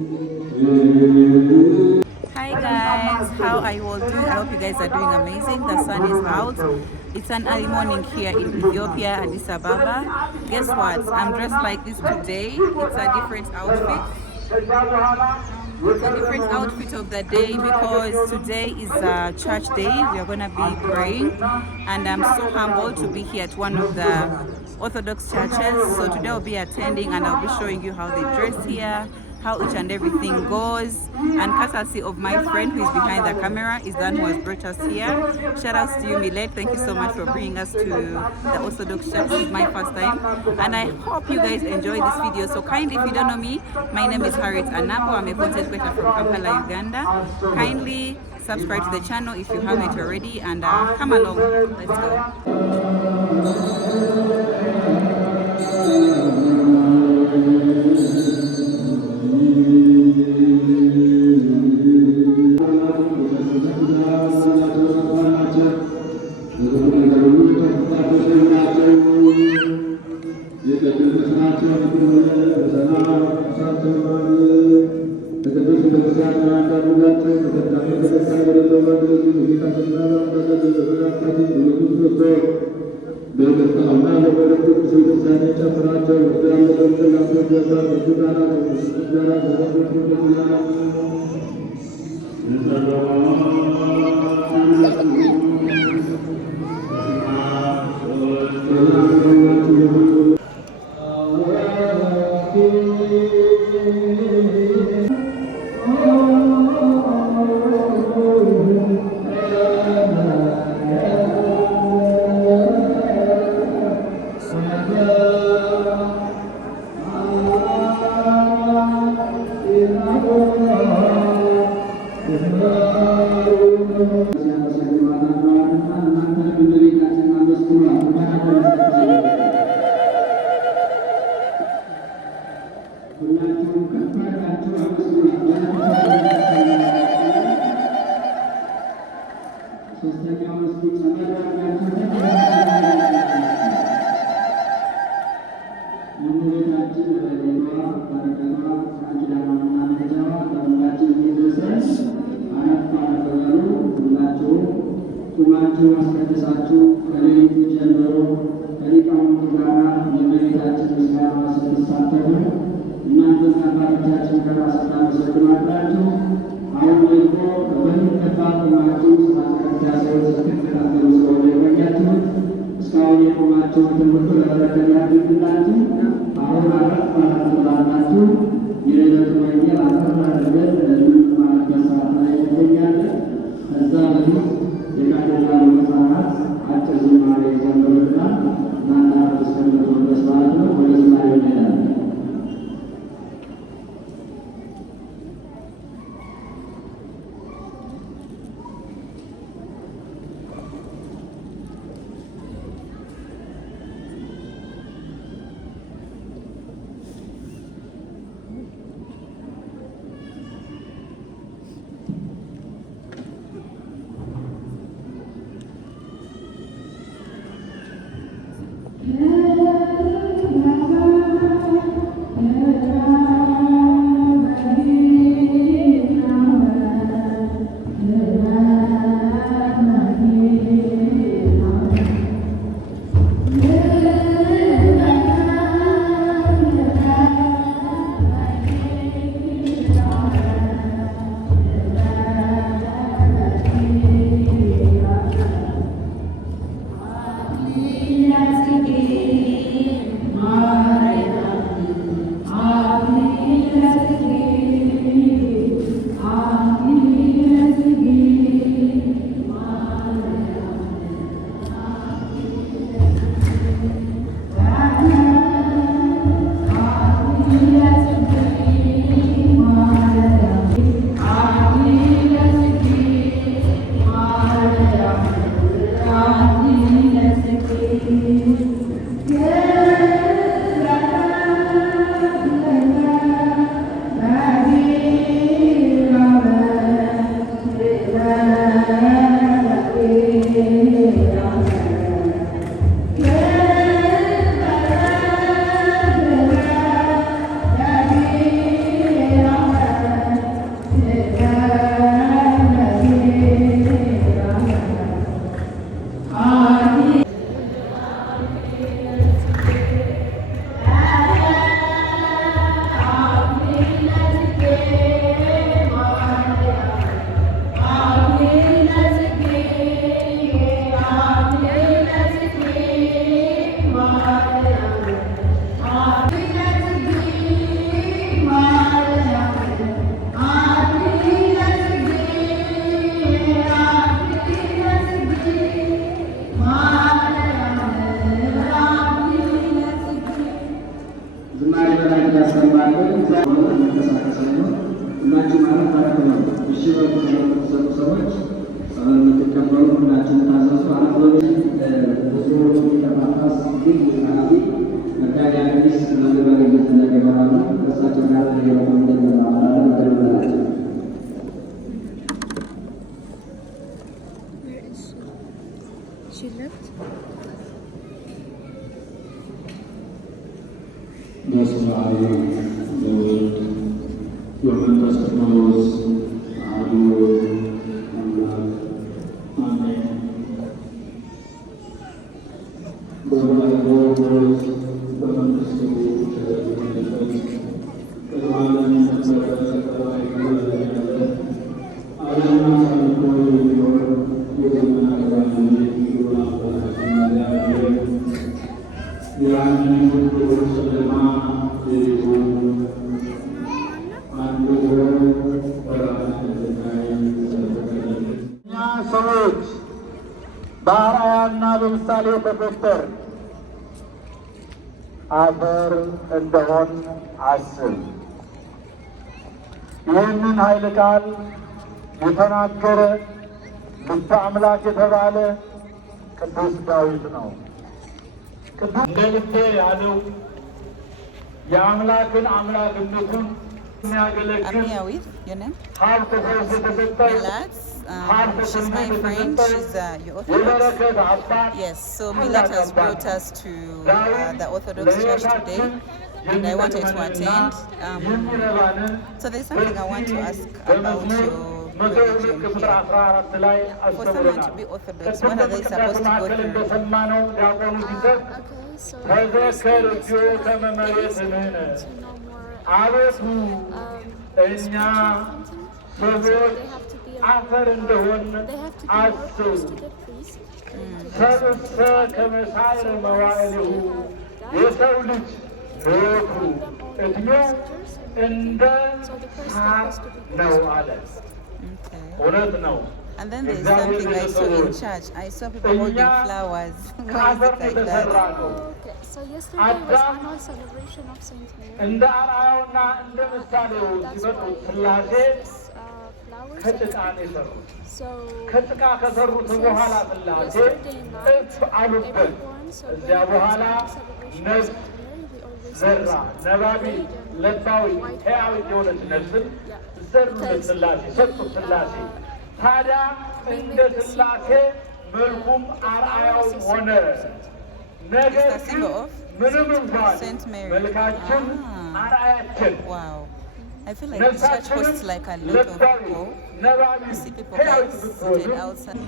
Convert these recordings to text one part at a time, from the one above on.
Hi guys, how are you all doing? I hope you guys are doing amazing. The sun is out. It's an early morning here in Ethiopia, Addis Ababa. Guess what? I'm dressed like this today. It's a different outfit. It's a different outfit of the day because today is a church day. We are going to be praying, and I'm so humbled to be here at one of the Orthodox churches. So today I'll be attending and I'll be showing you how they dress here, how each and everything goes, and courtesy of my friend who is behind the camera is the one who has brought us here. Shout outs to you, Millet. Thank you so much for bringing us to the Orthodox Church. This is my first time, and I hope you guys enjoy this video. So kindly, if you don't know me, my name is Harriet Anambo. I'm a content creator from Kampala, Uganda. Kindly subscribe to the channel if you haven't already, and come along. Let's go. She left. በስመ አብ ወወልድ ወመንፈስ ቅዱስ አሐዱ አምላክ አሜን። በባሕርይ ወወልድ በመንፈስ ቅዱስ ቅድመ ዓለም ነበረ በባሕርይ ያለ ዓለምን አሳልፎ የሚኖር የዘመናት ባለቤት ልዑል አምላካችን እግዚአብሔር ያንን ሁሉ ጨለማ ሌሊቱን አንድዶ በራሳችን ላይ ስለፈቀደልን እኛ ሰዎች በአርአያና በምሳሌ ተፈጠርን። አፈር እንደሆን አስብ። ይህንን ኃይለ ቃል የተናገረ ልበ አምላክ የተባለ ቅዱስ ዳዊት ነው። እንደ ልቤ ያለው የአምላክን አምላክነቱን የሚያገለግል ሀብተ ፈውስ የተሰጠው she's my friend. She's your Orthodox. Yes, so Milat has brought us to the Orthodox Church today, and I wanted to attend. So there's something I want to ask about your religion here. For someone to be Orthodox, what are they supposed to go through? So አፈር እንደሆን አስብ። ሰብእሰ ከመሳዕር መዋዕሊሁ የሰው ልጅ ሕይወቱ ዕድሜው እንደ ሣር ነው አለ። እውነት ነው። And then there's something I saw in church. I saw people holding flowers. Why is it like that? okay. So yesterday was annual celebration of Saint Mary. እንደ አርአያውና እንደ ምሳሌው ሲመጡ ሥላሴ ከጭቃ ነው የሰሩት። ከጭቃ ከሰሩት በኋላ ሥላሴ እፍ አሉበት። እዚያ በኋላ ነፍስ ዘራ። ነባቢ ለባዊ ሕያዊት የሆነች ነፍስን ዘሩለት ሥላሴ፣ ሰጡት ሥላሴ። ታዲያ እንደ ሥላሴ መልኩም አርአያውም ሆነ። ነገር ግን ምንም እንኳን መልካችን አርአያችን I feel like this church hosts like a lot of people. You see people guys sitting outside.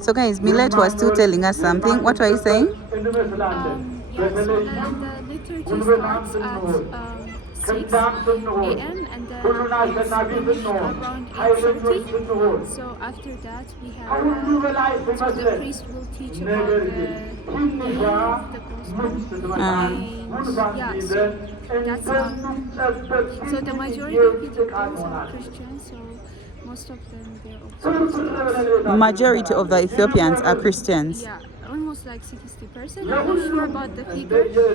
So guys, Milet was still telling us something. What were you saying? Yes, the liturgy starts at 6 a.m. and then it's finished around 8:30. So after that we have so the priest will teach about the gospel. And yeah, so that's so the majority of Ethiopians are Christians, so most of them they're Orthodox. Majority of the Ethiopians are Christians. Yeah. Almost like 60%. I'm not sure about the figure.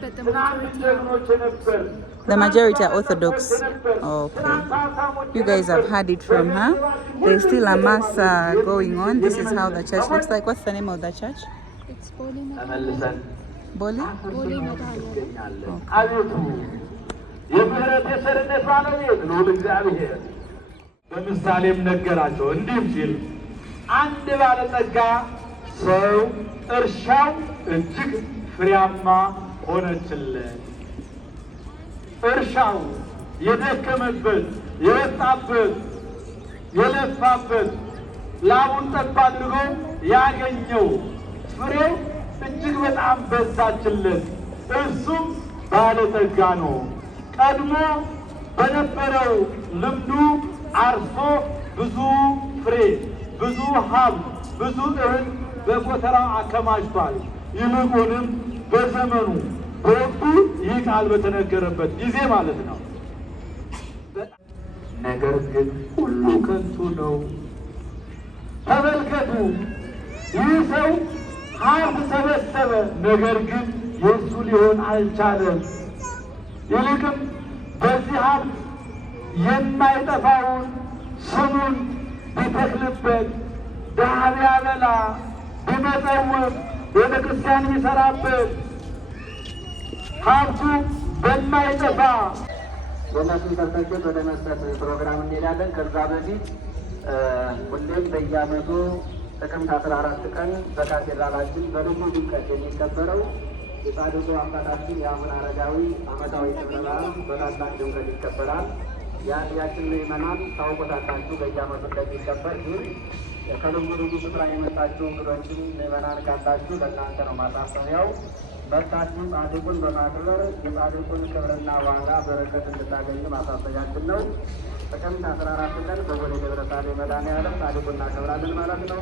But the majority are Orthodox. Okay. You guys have heard it from her. There's still a mass going on. This is how the church looks like. What's the name of the church? It's Boli. Boli? Boli በምሳሌም ነገራቸው እንዲህም ሲል አንድ ባለጠጋ ሰው እርሻው እጅግ ፍሬያማ ሆነችለት። እርሻው የደከመበት፣ የወጣበት፣ የለፋበት ላቡን ጠብ አድርጎ ያገኘው ፍሬው እጅግ በጣም በዛችለት። እሱም ባለጠጋ ነው። ቀድሞ በነበረው ልምዱ አርሶ ብዙ ፍሬ፣ ብዙ ሀብት፣ ብዙ እህል በጎተራው አከማችቷል። ይልቁንም በዘመኑ በወቅቱ ይህ ቃል በተነገረበት ጊዜ ማለት ነው። ነገር ግን ሁሉ ከንቱ ነው፣ ይህ ሰው ሀብት ሰበሰበ፣ ነገር ግን የእሱ ሊሆን አልቻለም። ይልቅም በዚህ ሀብት የማይጠፋውን ስሙን ቢተክልበት፣ ድሃ ቢያበላ፣ ቢመጸውት፣ ቤተ ክርስቲያን ቢሰራበት ሀብቱ በማይጠፋ የእነሱን ሰርተፊኬት ወደ መስጠት ፕሮግራም እንሄዳለን። ከዛ በፊት ሁሌም በየዓመቱ ጥቅምት 14 ቀን በካቴድራላችን በልዩ ድምቀት የሚከበረው የጻድቁ አባታችን የአቡነ አረጋዊ ዓመታዊ ክብረ በዓል በታላቅ ድምቀት ይከበራል። የአንድያችን ምዕመናን ታውቆታላችሁ፣ በየዓመቱ እንደሚከበር ግን ከልዩ ልዩ ስፍራ የመጣችሁ እንግዶችን ምዕመናን ካላችሁ ለእናንተ ነው ማሳሰቢያው። መጥታችሁ ጻድቁን በማክበር የጻድቁን ክብርና ዋጋ በረከት እንድታገኙ ማሳሰቢያችን ነው። ጥቅምት 14 ቀን በቦሌ ደብረ ሳሌ መድኃኔዓለም ጻድቁን እናከብራለን ማለት ነው።